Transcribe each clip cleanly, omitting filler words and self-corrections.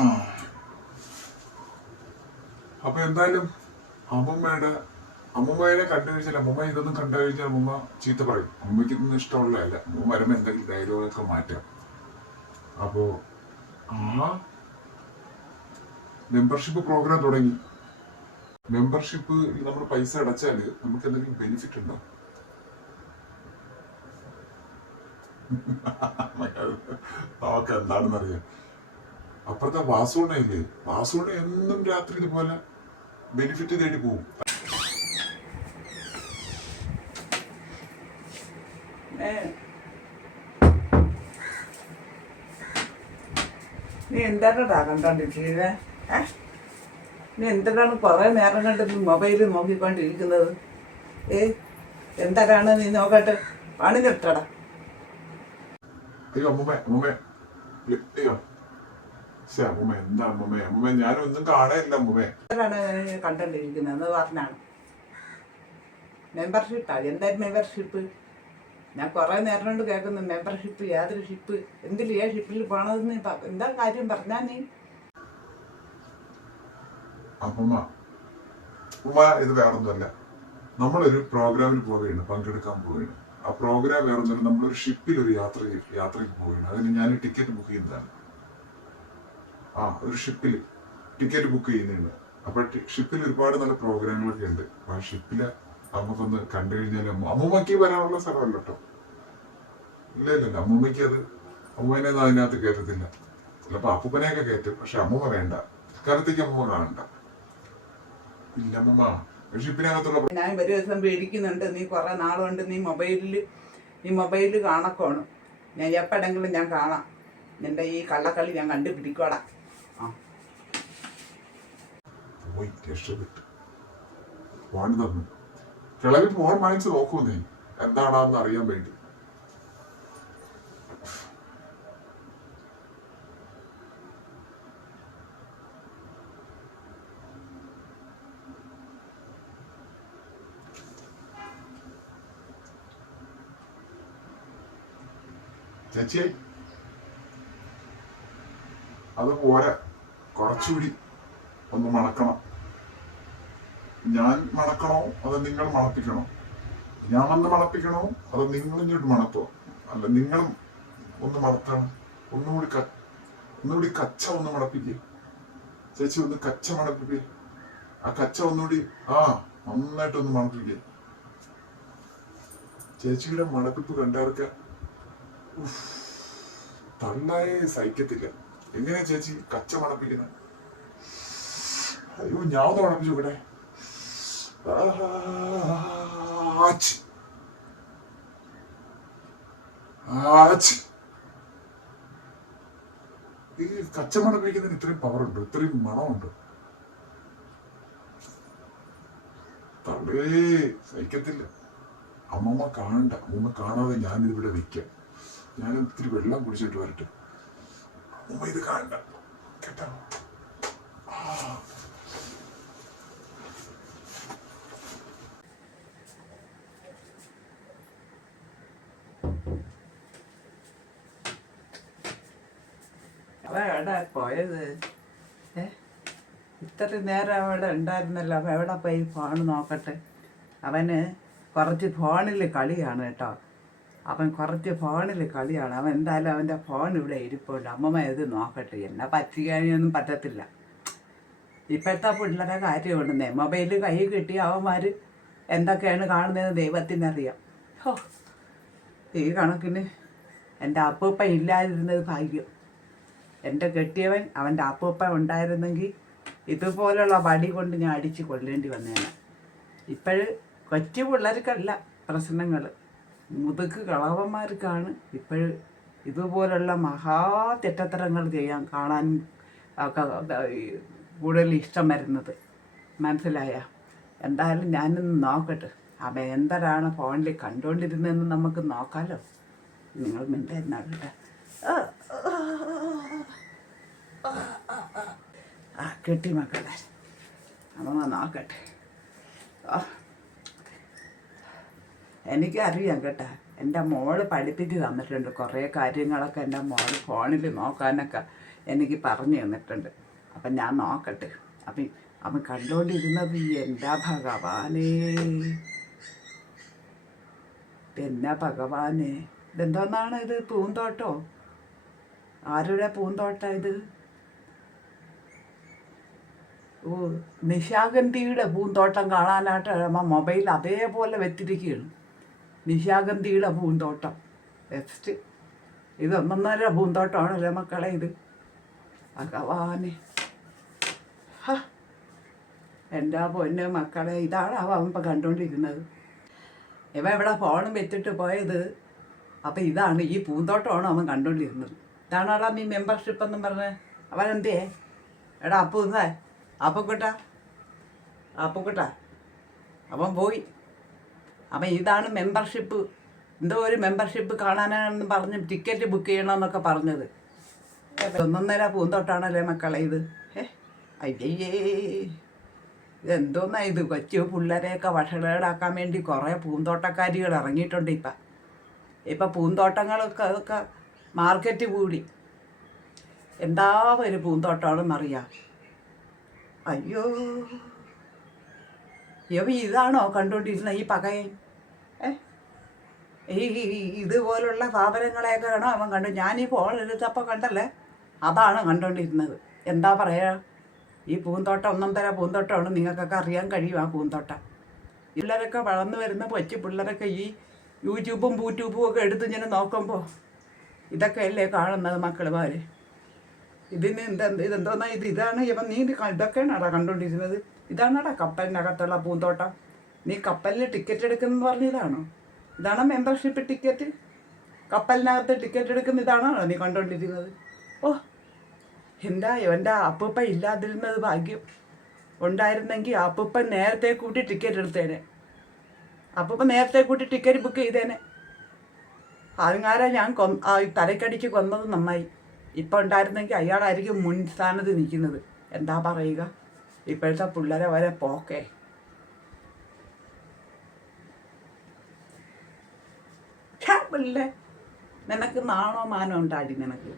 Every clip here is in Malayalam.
ആ അപ്പൊ എന്തായാലും അമ്മമ്മയെ കണ്ടു കഴിഞ്ഞാൽ അമ്മമ്മ ഇതൊന്നും കണ്ടു കഴിഞ്ഞാൽ അമ്മമ്മ ചീത്ത പറയും. അമ്മമ്മയ്ക്ക് ഇതൊന്നും ഇഷ്ടമുള്ളതല്ല. അമ്മമ്മ വരുമ്പോ എന്തെങ്കിലും ഡയലോഗൊക്കെ മാറ്റാം. അപ്പോ ആ മെമ്പർഷിപ്പ് പ്രോഗ്രാം തുടങ്ങി. മെമ്പർഷിപ്പ് നമ്മൾ പൈസ അടച്ചാല് നമുക്ക് എന്തെങ്കിലും ബെനിഫിറ്റ് ഉണ്ടോ? നമുക്ക് എന്താണെന്ന് അറിയാം. അപ്പുറത്തെ വാസുണ്ണയില്ലേ, വാസുണ്ണ എന്നും രാത്രി ഇതുപോലെ ബെനിഫിറ്റ് തേടി പോകും. നീ എന്താണടാ കണ്ടോണ്ടിരിക്കുന്നത്? നീ എന്തിനാണ് കുറേ നേരം കണ്ട് മൊബൈൽ നോക്കിക്കൊണ്ടിരിക്കുന്നത്? എന്താണ് നീ നോക്കട്ടെ, പണി നിർത്തടാ. അയ്യോ അമ്മൂമ്മ, അയ്യോ അമ്മൂമ്മ, എന്താ അമ്മൂമ്മ ഞാനും ഒന്നും കാണാനില്ല അമ്മൂമ്മ. എന്താണ് കണ്ടോണ്ടിരിക്കുന്നത് എന്ന് പറഞ്ഞാണ് മെമ്പർഷിപ്പാ. എന്തായാലും മെമ്പർഷിപ്പ് ഞാൻ കുറേ നേരം കൊണ്ട് കേൾക്കുന്നു. മെമ്പർഷിപ്പ്, യാതൊരു ഷിപ്പ്, എന്തിൽ ഏ ഷിപ്പിൽ പോകണമെന്ന് എന്താ കാര്യം പറഞ്ഞാ നീ? അമ്മമ്മ ഇത് വേറൊന്നുമല്ല. നമ്മളൊരു പ്രോഗ്രാമിൽ പോവുകയാണ്, പങ്കെടുക്കാൻ പോവുകയാണ്. ആ പ്രോഗ്രാം വേറൊന്നുമല്ല, നമ്മളൊരു ഷിപ്പിൽ ഒരു യാത്രയ്ക്ക് പോവുകയാണ്. അതിന് ഞാൻ ടിക്കറ്റ് ബുക്ക് ചെയ്യുന്നതാണ്. ഒരു ഷിപ്പിൽ ടിക്കറ്റ് ബുക്ക് ചെയ്യുന്നുണ്ട്. അപ്പൊ ഷിപ്പിൽ ഒരുപാട് നല്ല പ്രോഗ്രാമുകളൊക്കെ ഉണ്ട്. അപ്പൊ ആ ഷിപ്പില് നമുക്കൊന്ന് കണ്ടു കഴിഞ്ഞാൽ അമ്മൂമ്മക്ക് വരാനുള്ള സ്ഥലമല്ല കേട്ടോ. ഇല്ല അമ്മൂമ്മയ്ക്ക് അമ്മൂമ്മനെ അതിനകത്ത് കയറ്റത്തില്ല. ചിലപ്പോ അപ്പൂപ്പനെയൊക്കെ കയറ്റും, പക്ഷെ അമ്മൂമ്മ വേണ്ട. കാലത്തേക്ക് അമ്മൂമ്മ കാണണ്ട. ഇല്ല അമ്മൂമ്മ ഷിപ്പിനകത്തുള്ള ഞാൻ ഒരു ദിവസം പേടിക്കുന്നുണ്ട്. നീ കുറെ നാളുകൊണ്ട് നീ മൊബൈലിൽ കാണക്കോണം. ഞാൻ എപ്പോഴെങ്കിലും ഞാൻ കാണാം. നിന്റെ ഈ കള്ളക്കളി ഞാൻ കണ്ടുപിടിക്കോടാ. പോയി രക്ഷപ്പെട്ടു. ഫോൺ തന്നു. കിളവി ഫോൺ വാങ്ങിച്ച് നോക്കൂ നീ എന്താണെന്ന് അറിയാൻ വേണ്ടി. ചേച്ചിയെ അത് പോരാ, കുറച്ചുകൂടി ഒന്ന് മണക്കണം. ഞാൻ മണക്കണോ അതോ നിങ്ങൾ മണപ്പിക്കണോ? ഞാൻ വന്ന് മണപ്പിക്കണോ അതോ നിങ്ങൾ ഇങ്ങോട്ട് മണത്തോ? അല്ല, നിങ്ങളും ഒന്ന് മണത്തണം. ഒന്നുകൂടി കച്ച ഒന്ന് മണപ്പിക്കേ ചേച്ചി, ഒന്ന് കച്ച മണപ്പിക്കേ. ആ കച്ച ഒന്നുകൂടി നന്നായിട്ടൊന്ന് മണപ്പിക്കേ. ചേച്ചിയുടെ മണപ്പിപ്പ് കണ്ടവർക്ക് തള്ളായെ സഹിക്കത്തില്ല. എങ്ങനെയാ ചേച്ചി കച്ച മണപ്പിക്കുന്നത്? അയ്യോ, ഞാൻ ഒന്ന് മണപ്പിച്ചു ഇവിടെ. ഈ കച്ച മണപ്പിക്കുന്നതിന് ഇത്രയും പവറുണ്ട്, ഇത്രയും മണമുണ്ട്. തള്ളേ സഹിക്കത്തില്ല. അമ്മമ്മ കാണണ്ട. അമ്മമ്മ കാണാതെ ഞാനിതിവിടെ നിൽക്കാം. ഞാൻ ഇത്തിരി വെള്ളം കുടിച്ചിട്ട് വരട്ടെ. അമ്മമ്മ ഇത് കാണണ്ട കേട്ടോ. അവൻ എവിടെ പോയത്? ഇത്രയും നേരം അവിടെ ഉണ്ടായിരുന്നല്ലോ. അവൻ എവിടെ പോയി? ഫോൺ നോക്കട്ടെ. അവന് കുറച്ച് ഫോണിൽ കളിയാണ് കേട്ടോ. അവൻ എന്തായാലും അവൻ്റെ ഫോൺ ഇവിടെ ഇരിപ്പുണ്ട്. അമ്മമ്മ ഇത് നോക്കട്ടെ. എന്നെ പറ്റിക്കാനൊന്നും പറ്റത്തില്ല. ഇപ്പോഴത്തെ പിള്ളേരെ കാര്യമുണ്ടെന്നേ. മൊബൈൽ കൈ കിട്ടി അവന്മാർ എന്തൊക്കെയാണ് കാണുന്നതെന്ന് ദൈവത്തിനറിയാം. ഈ കണക്കിന് എൻ്റെ അപ്പൂപ്പ ഇല്ലാതിരുന്നത് ഭാഗ്യം. എൻ്റെ കെട്ടിയവൻ അവൻ്റെ അപ്പൂപ്പ ഉണ്ടായിരുന്നെങ്കിൽ ഇതുപോലുള്ള വടി കൊണ്ട് ഞാൻ അടിച്ച് കൊല്ലേണ്ടി വന്നേനെ. കൊച്ചു പിള്ളേർക്കല്ല പ്രശ്നങ്ങൾ, മുതുക്ക് കളവന്മാർക്കാണ് ഇപ്പോഴും ഇതുപോലുള്ള മഹാതെറ്റത്തരങ്ങൾ കാണാൻ ഒക്കെ കൂടുതൽ ഇഷ്ടം വരുന്നത്. മനസ്സിലായ? എന്തായാലും ഞാനൊന്ന് നോക്കട്ടെ. അവൻ എന്തരാണ് ഫോണിൽ കണ്ടുകൊണ്ടിരുന്നതെന്ന് നമുക്ക് നോക്കാമല്ലോ. നിങ്ങൾ മിണ്ടായിരുന്നാട്ടെ. കിട്ടി മക്കളെ, അമ്മ നോക്കട്ടെ. എനിക്കറിയാം കേട്ടോ, എൻ്റെ മോള് പഠിപ്പിച്ച് തന്നിട്ടുണ്ട് കുറേ കാര്യങ്ങളൊക്കെ. എൻ്റെ മോള് ഫോണിൽ നോക്കാനൊക്കെ എനിക്ക് പറഞ്ഞു തന്നിട്ടുണ്ട്. അപ്പം ഞാൻ നോക്കട്ടെ. അപ്പം അവൻ കണ്ടുകൊണ്ടിരുന്നത് എൻ്റെ ഭഗവാനേ, എന്നാ ഭഗവാനെ, ഇതെന്തോന്നാണ് ഇത്? പൂന്തോട്ടോ? ആരുടെ പൂന്തോട്ടം ഇത്? ഓ, നിശാഗന്ധിയുടെ പൂന്തോട്ടം കാണാനായിട്ട് അമ്മ മൊബൈൽ അതേപോലെ വെച്ചിരിക്കുകയാണ്. നിശാഗന്ധിയുടെ പൂന്തോട്ടം ബെസ്റ്റ്. ഇത് ഒന്നൊന്നര പൂന്തോട്ടമാണല്ലോ മക്കളെ ഇത്. ഭഗവാനെ, എൻ്റെ പൊന്നെ മക്കളെ, ഇതാണ് അവൻ ഇപ്പം കണ്ടുകൊണ്ടിരുന്നത്. ഇവ ഇവിടെ ഫോണും വെച്ചിട്ട് പോയത്. അപ്പം ഇതാണ് ഈ പൂന്തോട്ടമാണ് അവൻ കണ്ടുകൊണ്ടിരുന്നത്. ഇതാണോടാ നീ മെമ്പർഷിപ്പ് എന്നും പറഞ്ഞ് അവനെന്തേ? എടാ അപ്പുക്കുട്ടാ അവൻ പോയി. അപ്പം ഇതാണ് മെമ്പർഷിപ്പ്. എന്തോ ഒരു മെമ്പർഷിപ്പ് കാണാനാണെന്ന് പറഞ്ഞ് ടിക്കറ്റ് ബുക്ക് ചെയ്യണമെന്നൊക്കെ പറഞ്ഞത്. ഒന്നൊന്നര പൂന്തോട്ടാണല്ലേ മക്കളെ ഇത്. അയ്യേ, ഇതെന്തോന്നാ ഇത്? കൊച്ചു പിള്ളേരെയൊക്കെ വഷളേടാക്കാൻ വേണ്ടി കുറേ പൂന്തോട്ടക്കാരികൾ ഇറങ്ങിയിട്ടുണ്ട്. ഇപ്പം പൂന്തോട്ടങ്ങളൊക്കെ അതൊക്കെ മാർക്കറ്റ് കൂടി. എന്താ ഒരു പൂന്തോട്ടമാണെന്നറിയാം. അയ്യോ, ഇതാണോ കണ്ടുകൊണ്ടിരുന്ന ഈ പകയൻ? ഈ ഇതുപോലുള്ള സാധനങ്ങളെയൊക്കെ ആണോ അവൻ കണ്ടു? ഞാനീ ഫോൺ എടുത്തപ്പോൾ കണ്ടല്ലേ, അതാണ് കണ്ടുകൊണ്ടിരുന്നത്. എന്താ പറയുക, ഈ പൂന്തോട്ടം ഒന്നൊന്നര പൂന്തോട്ടമാണ്. നിങ്ങൾക്കൊക്കെ അറിയാൻ കഴിയും ആ പൂന്തോട്ടം. പിള്ളേരൊക്കെ വളർന്നു വരുന്ന കൊച്ചു പിള്ളേരൊക്കെ ഈ യൂട്യൂബും ഒക്കെ എടുത്ത് ഇങ്ങനെ നോക്കുമ്പോൾ ഇതൊക്കെയല്ലേ കാണുന്നത് മക്കളുമാർ. ഇതിന് ഇതെന്തോന്നാ ഇത്? ഇതാണ് നീ ഇതൊക്കെയാണാടാ കണ്ടുകൊണ്ടിരുന്നത്? ഇതാണാടാ കപ്പലിനകത്തുള്ള പൂന്തോട്ടം? നീ കപ്പലിൽ ടിക്കറ്റ് എടുക്കുന്നെന്ന് പറഞ്ഞതാണോ? ഇതാണോ മെമ്പർഷിപ്പ് ടിക്കറ്റ്? കപ്പലിനകത്ത് ടിക്കറ്റ് എടുക്കുന്ന ഇതാണോ നീ കണ്ടുകൊണ്ടിരുന്നത്? ഓ, എൻ്റെ അപ്പൂപ്പ ഇല്ലാതിരുന്നത് ഭാഗ്യം. ഉണ്ടായിരുന്നെങ്കിൽ അപ്പൂപ്പൻ നേരത്തെ കൂട്ടി ടിക്കറ്റ് എടുത്തേനെ. അപ്പൂപ്പ നേരത്തെ കൂട്ടി ടിക്കറ്റ് ബുക്ക് ചെയ്തേനെ. അതുകാരെ ഞാൻ തലക്കടിച്ച് കൊന്നത് നന്നായി. ഇപ്പം ഉണ്ടായിരുന്നെങ്കിൽ അയാളായിരിക്കും മുൻസ്ഥാനത്ത് നിൽക്കുന്നത്. എന്താ പറയുക, ഇപ്പോഴത്തെ പിള്ളേരെ വരെ പോക്കേ. പിള്ളേ, നിനക്ക് നാണോ മാനോ ഉണ്ടാടി? നിനക്ക്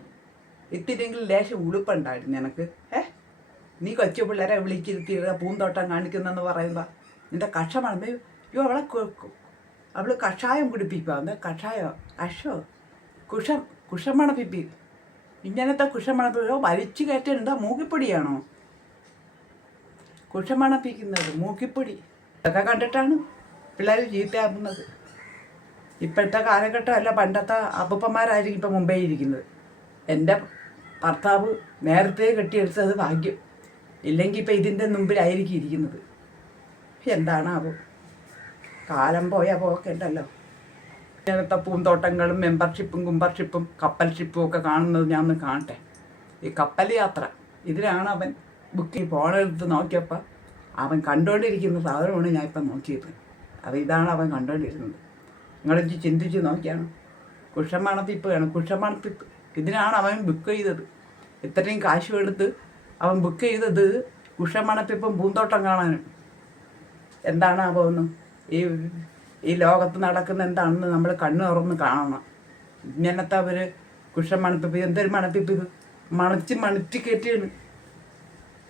ഇത്തിരിയെങ്കിലും ലേശം ഉളുപ്പുണ്ടാടി നിനക്ക്? നീ കൊച്ചു പിള്ളേരെ വിളിച്ചിരുത്തിയ പൂന്തോട്ടം കാണിക്കുന്നെന്ന് പറയുമ്പോൾ നിൻ്റെ കഷമാണ്. അയ്യോ, അവൾ കഷായം കുടിപ്പിക്കുക. എന്താ കഷായോ? കുഷം മണപ്പിപ്പി. ഇങ്ങനത്തെ കുഷം മണപ്പിക്കോ? വലിച്ചു കയറ്റാൻ എന്താ മൂക്കിപ്പൊടിയാണോ കുഷം മണപ്പിക്കുന്നത്? മൂക്കിപ്പൊടി ഇതൊക്കെ കണ്ടിട്ടാണ് പിള്ളേർ ചീത്തയാക്കുന്നത്. ഇപ്പോഴത്തെ കാലഘട്ടമല്ല, പണ്ടത്തെ അപ്പൂപ്പന്മാരായിരിക്കും ഇപ്പം മുമ്പേ ഇരിക്കുന്നത്. എൻ്റെ ഭർത്താവ് നേരത്തെ കെട്ടിയെടുത്തത് ഭാഗ്യം. ഇല്ലെങ്കിൽ ഇപ്പം ഇതിൻ്റെ മുമ്പിലായിരിക്കും ഇരിക്കുന്നത്. എന്താണാവോ, കാലം പോയ പോക്കെ ഉണ്ടല്ലോ. ഇങ്ങനത്തെ പൂന്തോട്ടങ്ങളും മെമ്പർഷിപ്പും കപ്പൽ ഷിപ്പും ഒക്കെ കാണുന്നത് ഞാൻ ഒന്ന് കാണട്ടെ. ഈ കപ്പൽ യാത്ര ഇതിലാണ് അവൻ ബുക്ക് ഫോണെടുത്ത് നോക്കിയപ്പോൾ അവൻ കണ്ടുകൊണ്ടിരിക്കുന്ന സാധനമാണ് ഞാൻ ഇപ്പം നോക്കിയത്. ഇതാണ് അവൻ കണ്ടുകൊണ്ടിരുന്നത്. നിങ്ങളിത് ചിന്തിച്ച് നോക്കിയാണ്. കുഷമണപ്പിപ്പ് വേണം, കുഷമണപ്പിപ്പ്. ഇതിനാണ് അവൻ ബുക്ക് ചെയ്തത്. ഇത്രയും കാശ് എടുത്ത് അവൻ ബുക്ക് ചെയ്തത് കുഷമണപ്പിപ്പും പൂന്തോട്ടം കാണാനും. എന്താണ് പോകുന്നു ഈ ലോകത്ത് നടക്കുന്ന എന്താണെന്ന് നമ്മൾ കണ്ണു തുറന്ന് കാണണം. ഇങ്ങനത്തെ ഒരു കുഷമണപ്പിപ്പ്, എന്തൊരു മണപ്പിപ്പ് ഇത്! മണിച്ച് കയറ്റിയാണ്.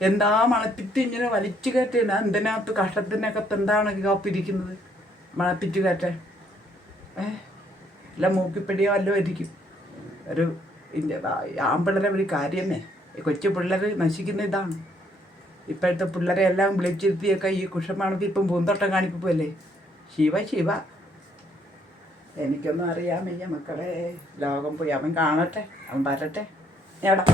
എന്താ മണപ്പിച്ച് ഇങ്ങനെ വലിച്ചു കയറ്റിയാണ്. എന്തിനകത്ത് കഷ്ടത്തിനകത്ത് എന്താണ് കാപ്പിരിക്കുന്നത്? മണപ്പിച്ച് കയറ്റാൻ അല്ല മൂക്കിപ്പിടിയോ വല്ലതും ആയിരിക്കും. ഒരു ആമ്പിള്ളേരെ ഒരു കാര്യമേ. കൊച്ചു പിള്ളേർ നശിക്കുന്ന ഇതാണ്. ഇപ്പോഴത്തെ പിള്ളേരെ എല്ലാം വിളിച്ചിരുത്തിയൊക്കെ ഈ കുഷമണപ്പിപ്പും പൂന്തോട്ടം കാണിപ്പിപ്പല്ലേ. ശിവ എനിക്കൊന്നും അറിയാൻ വയ്യ മക്കളെ. ലോകം പോയി. അവൻ കാണട്ടെ, അവൻ വരട്ടെ. എവിടെ